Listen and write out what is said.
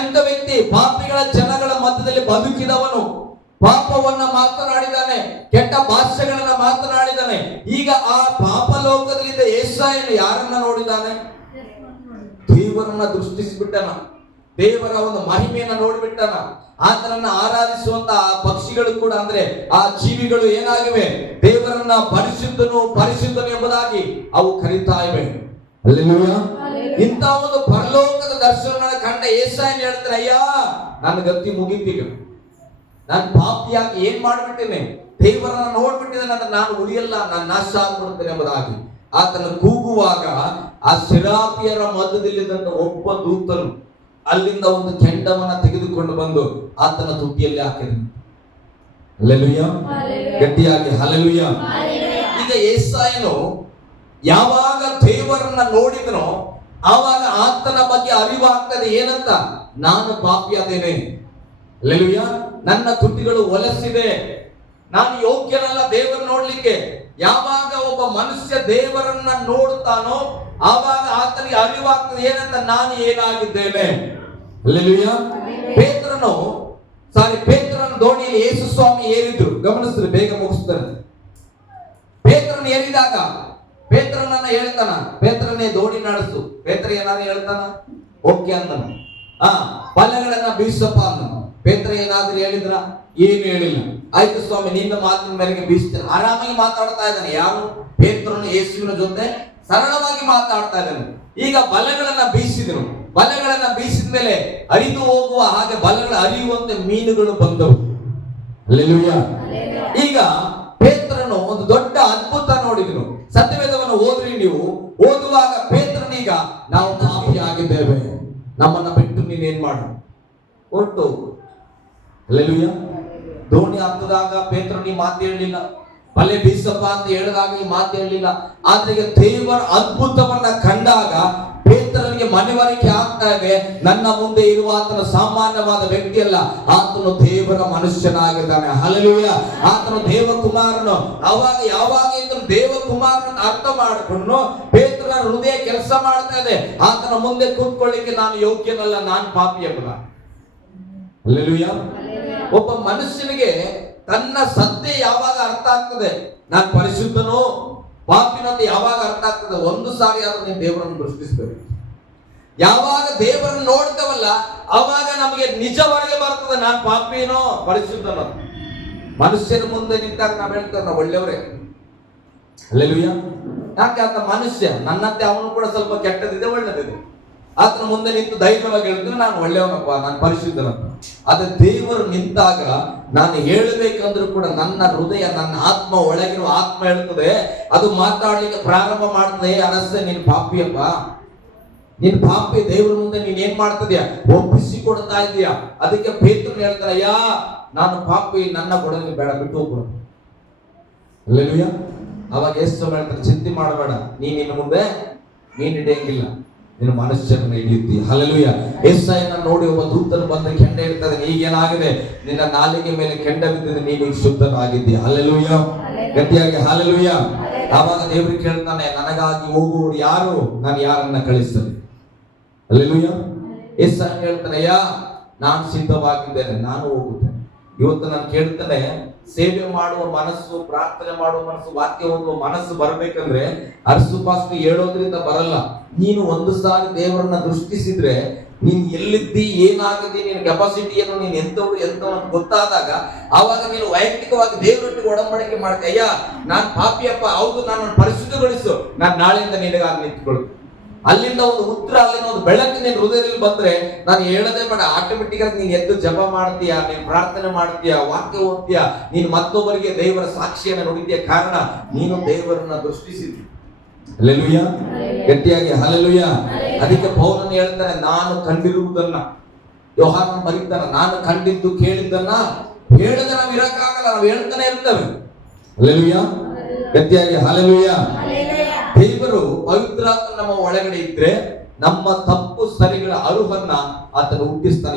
ಎಂತ ವ್ಯಕ್ತಿ? ಪಾಪಿಗಳ ಜನಗಳ ಮಧ್ಯದಲ್ಲಿ ಬದುಕಿದವನು, ಪಾಪವನ್ನ ಮಾತನಾಡಿದಾನೆ, ಕೆಟ್ಟ ಭಾಷೆಗಳನ್ನ ಮಾತನಾಡಿದಾನೆ. ಈಗ ಆ ಪಾಪ ಲೋಕದಲ್ಲಿದ್ದ ಯೆಶಾಯನು ಯಾರನ್ನ ನೋಡಿದಾನೆ? ದೇವರನ್ನ ದೃಷ್ಟಿಸಿಬಿಟ್ಟನ, ದೇವರ ಒಂದು ಮಹಿಮೆಯನ್ನ ನೋಡಿಬಿಟ್ಟನ. ಆತನನ್ನ ಆರಾಧಿಸುವಂತ ಆ ಪಕ್ಷಿಗಳು ಕೂಡ, ಅಂದ್ರೆ ಆ ಜೀವಿಗಳು ಏನಾಗಿವೆ? ದೇವರನ್ನ ಪರಿಶುದ್ಧನು ಪರಿಶುದ್ಧನು ಎಂಬುದಾಗಿ ಅವು ಕರೀತಾ ಇವೆ. ಹಲ್ಲೆಲೂಯಾ. ಇಂಥ ಒಂದು ಪರಲೋಕದ ದರ್ಶನ ಕಂಡ ಯೆಶಾಯನು ಹೇಳ್ತಾರೆ, ಅಯ್ಯ ನನ್ನ ಗತಿ ಮುಗಿತೀಗ, ನಾನು ಪಾಪಿಯಾಗಿ ಏನ್ ಮಾಡ್ಬಿಟ್ಟೇನೆ, ದೇವರನ್ನ ನೋಡ್ಬಿಟ್ಟಿದ್ದೇನೆ, ಅಂದ್ರೆ ನಾನು ಉಳಿಯಲ್ಲ, ನಾನು ನಾಶ ಆಗ್ಬಿಡ್ತೇನೆ ಎಂಬುದಾಗಿ ಆತನ ಕೂಗುವಾಗ ಆ ಸೆರಾಫಿಯರ ಮಧ್ಯದಲ್ಲಿದ್ದಂತ ಒಬ್ಬ ದೂತನು ಅಲ್ಲಿಂದ ಒಂದು ಕೆಂಡವನ್ನ ತೆಗೆದುಕೊಂಡು ಬಂದು ಆತನ ತುಟಿಯಲ್ಲಿ ಹಾಕಿದನು. ಹಲ್ಲೆಲೂಯಾ. ಗಟ್ಟಿಯಾಗಿ ಹಲ್ಲೆಲೂಯಾ. ಈಗ ಯೆಶಾಯನು ಯಾವಾಗ ದೇವರನ್ನ ನೋಡಿದನೋ ಆವಾಗ ಆತನ ಬಗ್ಗೆ ಅರಿವಾಗ್ತದೆ. ಏನಂತ? ನಾನು ಪಾಪಿಯಾದೇನೆ, ಹಲ್ಲೆಲೂಯಾ, ನನ್ನ ತುಟಿಗಳು ಒಲಸಿದೆ, ನಾನು ಯೋಗ್ಯನಲ್ಲ ದೇವರ ನೋಡ್ಲಿಕ್ಕೆ. ಯಾವಾಗ ಒಬ್ಬ ಮನುಷ್ಯ ದೇವರನ್ನ ನೋಡುತ್ತಾನೋ ಆವಾಗ ಆತನಿಗೆ ಅರಿವಾಗ್ತದೆ. ಏನಂತ? ನಾನು ಏನಾಗಿದ್ದೇನೆ. ಹಲ್ಲೆಲೂಯಾ. ಪೇತ್ರನ ದೋಣಿಯಲ್ಲಿ ಯೇಸು ಸ್ವಾಮಿ ಏರಿದ್ರು. ಗಮನಿಸ್ರಿ, ಬೇಗ ಮುಗಿಸ್ತಾರೆ. ಪೇತ್ರನ ಏರಿದಾಗ ಪೇತ್ರನನ್ನ ಹೇಳ್ತಾನ, ಪೇತ್ರನೇ ದೋಣಿ ನಡೆಸು. ಪೇತ್ರ ಏನಾದ್ರು ಹೇಳ್ತಾನ? ಓಕೆ ಅಂದನು. ಬಲೆಗಳನ್ನ ಬೀಸಪ್ಪ ಅಂದನು. ಪೇತ್ರ ಏನಾದ್ರೂ ಹೇಳಿದ್ರ? ಏನು ಹೇಳಿಲ್ಲ. ಆಯ್ತು ಸ್ವಾಮಿ, ನಿನ್ನ ಮಾತಿನ ಮೇರೆಗೆ ಬೀಸ್ತೇನೆ. ಆರಾಮಾಗಿ ಮಾತಾಡ್ತಾ ಇದ್ದಾನೆ. ಯಾರು? ಪೇತ್ರನು ಯೇಸುವಿನ ಜೊತೆ ಸರಳವಾಗಿ ಮಾತಾಡ್ತಾ ಇದ್ದಾನೆ. ಈಗ ಬಲೆಗಳನ್ನ ಬೀಸಿದನು. ಬಲೆಗಳನ್ನ ಬೀಸಿದ ಮೇಲೆ ಹರಿದು ಹೋಗುವ ಹಾಗೆ ಬಲೆಗಳ ಹರಿಯುವಂತೆ ಮೀನುಗಳು ಬಂದವು. ಹಲ್ಲೆಲೂಯಾ. ಈಗ ಪೇತ್ರನು ಒಂದು ದೊಡ್ಡ ಅದ್ಭುತ ನೋಡಿದನು. ಸತ್ಯವೇದವನ್ನು ಓದ್ರಿ ನೀವು. ಓದುವಾಗ ಪೇತ್ರನೀಗ ನಾವು ಪಾಪಿ ಆಗಿದ್ದೇವೆ, ನಮ್ಮನ್ನ ಬಿಟ್ಟು ನೀನೇನ್ ಮಾಡು, ಹೊರಟು. ಹಲ್ಲೆಲೂಯಾ. ದೋಣಿ ಹತ್ತದಾಗ ಪೇತ್ರನಿ ಮಾತು ಹೇಳಲಿಲ್ಲ, ಬಲೆ ಬೀಸಪ್ಪ ಅಂತ ಹೇಳಿದಾಗ ಈ ಮಾತು ಹೇಳಲಿಲ್ಲ. ಆದ್ರೆ ಈಗ ದೇವರ ಅದ್ಭುತವನ್ನ ಕಂಡಾಗ ಪೇತ್ರನಿಗೆ ಮನವರಿಕೆ ಆಗ್ತಾ ಇದೆ, ನನ್ನ ಮುಂದೆ ಇರುವ ಆತನ ಸಾಮಾನ್ಯವಾದ ವ್ಯಕ್ತಿಯಲ್ಲ, ಆತನು ದೇವರ ಮನುಷ್ಯನಾಗಿದ್ದಾನೆ. ಹಲ್ಲೆಲೂಯಾ. ಆತನು ದೇವಕುಮಾರನು. ಅವಾಗ ಯಾವಾಗ ಇದ್ರು ದೇವಕುಮಾರನ ಅರ್ಥ ಮಾಡಿಕೊಂಡು ಪೇತ್ರನ ಹೃದಯ ಕೆಲಸ ಮಾಡ್ತಾ ಇದೆ. ಆತನ ಮುಂದೆ ಕೂತ್ಕೊಳ್ಳಿಕ್ಕೆ ನಾನು ಯೋಗ್ಯನಲ್ಲ, ನಾನು ಪಾಪಿ ಎಂಬುದ. ಹಲ್ಲೆಲೂಯಾ. ಒಬ್ಬ ಮನುಷ್ಯನಿಗೆ ತನ್ನ ಸತ್ಯ ಯಾವಾಗ ಅರ್ಥ ಆಗ್ತದೆ, ನಾನು ಪರಿಶುದ್ಧನೋ ಪಾಪಿನಂತ ಯಾವಾಗ ಅರ್ಥ ಆಗ್ತದೆ? ಒಂದು ಸಾರಿ ಆದ್ರೂ ನೀವು ದೇವರನ್ನು ದೃಷ್ಟಿಸಬೇಕು. ಯಾವಾಗ ದೇವರನ್ನು ನೋಡ್ತೇವಲ್ಲ ಅವಾಗ ನಮಗೆ ನಿಜವರೆಗೆ ಬರ್ತದೆ, ನಾನು ಪಾಪಿನೋ ಪರಿಶುದ್ಧನೋ. ಮನುಷ್ಯನ ಮುಂದೆ ನಿಂತಾಗ ನಾವು ಹೇಳ್ತೇವೆ ನಾವು ಒಳ್ಳೆಯವರೇ. ಹಲ್ಲೆಲೂಯಾ. ಯಾಕೆ? ಆತ ಮನುಷ್ಯ, ನನ್ನಂತೆ ಅವನು ಕೂಡ ಸ್ವಲ್ಪ ಕೆಟ್ಟದಿದೆ ಒಳ್ಳೆದಿದೆ. ಆತನ ಮುಂದೆ ನಿಂತು ಧೈರ್ಯವಾಗಿ ಹೇಳ್ತೀನಿ, ನಾನು ಒಳ್ಳೆಯವನಪ್ಪ, ನಾನು ಪರಿಶುದ್ಧನಪ್ಪ. ಆದ್ರೆ ದೇವರು ನಿಂತಾಗ ನಾನು ಹೇಳಬೇಕಂದ್ರೂ ಕೂಡ ನನ್ನ ಹೃದಯ, ನನ್ನ ಆತ್ಮ, ಒಳಗಿರುವ ಆತ್ಮ ಹೇಳ್ತದೆ, ಅದು ಮಾತಾಡ್ಲಿಕ್ಕೆ ಪ್ರಾರಂಭ ಮಾಡ್ತದೆ. ಅನಸ್ತೆ, ನೀನ್ ಪಾಪಿಯಪ್ಪ, ನೀನ್ ಪಾಪಿ. ದೇವರ ಮುಂದೆ ನೀನ್ ಏನ್ ಮಾಡ್ತಿದ್ಯಾ? ಒಪ್ಪಿಸಿ ಕೊಡ್ತಾ ಇದೀಯಾ. ಅದಕ್ಕೆ ಪೇತ್ರನು ಹೇಳ್ತಾರೆ, ಅಯ್ಯ ನಾನು ಪಾಪಿ, ನನ್ನ ಕೊಡೋದು ಬೇಡ, ಬಿಟ್ಟು ಹೋಗ್ಬಿಡು. ಹಲ್ಲೆಲೂಯಾ. ಅವಾಗ ಯೇಸು ಹೇಳ್ತಾರೆ, ಚಿಂತೆ ಮಾಡಬೇಡ, ನಿನ್ನ ಮುಂದೆ ನೀನ್ ಹಿಡಿಯಂಗಿಲ್ಲ, ನೀನು ಮನುಷ್ಯರನ್ನ ಹಿಡಿಯುತ್ತಿ. ಹಲ್ಲೆಲೂಯಾ. ಯೆಶಾಯನ ನೋಡಿ ಒಬ್ಬ ದೂತನು ಬಂದ ಕೆಂಡ ಇರ್ತದೆ, ಈಗೇನಾಗಿದೆ? ನಿನ್ನ ನಾಲಿಗೆ ಮೇಲೆ ಕೆಂಡ ಬಿದ್ದಿದೆ, ನೀನು ಶುದ್ಧನಾಗಿದ್ದೀಯ. ಹಲ್ಲೆಲೂಯಾ. ಗಟ್ಟಿಯಾಗಿ ಹಲ್ಲೆಲೂಯಾ. ಆವಾಗ ದೇವರು ಕೇಳ್ತಾನೆ, ನನಗಾಗಿ ಹೋಗುವವರು ಯಾರು? ನಾನು ಯಾರನ್ನ ಕಳಿಸ್ತೇನೆ. ಹಲ್ಲೆಲೂಯಾ. ಯೆಶಾಯ ಹೇಳ್ತಾನೆ, ಅಯ್ಯ ನಾನು ಸಿದ್ಧವಾಗಿದ್ದೇನೆ, ನಾನು ಹೋಗುತ್ತೇನೆ. ಇವತ್ತು ನಾನು ಕೇಳ್ತಾನೆ, ಸೇವೆ ಮಾಡುವ ಮನಸ್ಸು, ಪ್ರಾರ್ಥನೆ ಮಾಡುವ ಮನಸ್ಸು, ವಾಕ್ಯ ಓದುವ ಮನಸ್ಸು ಬರಬೇಕಂದ್ರೆ ಅರ್ಸುಪಾಸ್ತು ಹೇಳೋದ್ರಿಂದ ಬರಲ್ಲ. ನೀನು ಒಂದು ಸಾರಿ ದೇವರನ್ನ ದೃಷ್ಟಿಸಿದ್ರೆ ನೀನ್ ಎಲ್ಲಿದ್ದಿ, ಏನಾಗಿದ್ದಿ, ನಿನ್ನ ಕೆಪಾಸಿಟಿ ಏನು, ನೀನ್ ಎಂತವ್ರು ಅಂತ ಗೊತ್ತಾದಾಗ ಆವಾಗ ನೀನು ವೈಯಕ್ತಿಕವಾಗಿ ದೇವರೊಟ್ಟಿಗೆ ಒಡಂಬಡಿಕೆ ಮಾಡ್ತೀಯ. ಅಯ್ಯ ನಾನ್ ಪಾಪಿಯಪ್ಪ, ಹೌದು, ನಾನು ಪರಿಶುದ್ಧಗೊಳಿಸು, ನಾನು ನಾಳೆಯಿಂದ ನಿನಗಾಗಿ ನಿಂತ್ಕೊಳ್ತೀನಿ. ಅಲ್ಲಿಂದ ಒಂದು ಉತ್ತರ, ಅಲ್ಲಿಂದ ಒಂದು ಬೆಳಕು ನಿನ್ನ ಹೃದಯದಲ್ಲಿ ಬಂದ್ರೆ ನಾನು ಹೇಳದೆ ಬೇಡ, ಆಟೋಮೆಟಿಕ್ ಆಗಿ ನೀನ್ ಎದ್ದು ಜಪ ಮಾಡ್ತೀಯಾ, ನೀನ್ ಪ್ರಾರ್ಥನೆ ಮಾಡ್ತೀಯಾ, ವಾಕ್ಯ ಓದ್ತೀಯಾ, ನೀನು ಮತ್ತೊಬ್ಬರಿಗೆ ದೇವರ ಸಾಕ್ಷಿಯನ್ನು ನುಡಿತೀಯ. ಕಾರಣ ನೀನು ದೇವರನ್ನ ದೃಷ್ಟಿಸಿದ್ದಿ. ಹಲ್ಲೆಲೂಯಾ. ಗಟ್ಟಿಯಾಗಿ ಹಲ್ಲೆಲೂಯಾ. ಅದಕ್ಕೆ ಪೌಲನು ಹೇಳ್ತಾನೆ, ನಾನು ಕಂಡಿರುವುದನ್ನ, ಯೋಹಾನನು ಬರೀತಾನೆ, ನಾನು ಕಂಡಿದ್ದು ಕೇಳಿದ್ದನ್ನ ಹೇಳದೆ ನಾವು ಇರಕ್ಕಾಗಲ್ಲ, ನಾವು ಹೇಳ್ತಾನೆ ಇರ್ತೇವೆ. ಹಲ್ಲೆಲೂಯಾ. ಗಟ್ಟಿಯಾಗಿ ಹಲ್ಲೆಲೂಯಾ. ದೇವರು ಪವಿತ್ರಾತ್ಮ ನಮ್ಮ ಒಳಗಡೆ ಇದ್ರೆ ನಮ್ಮ ತಪ್ಪು ಸರಿಗಳ ಅರುಹನ್ನ ಆತನು ಹುಟ್ಟಿಸ್ತಾನೆ.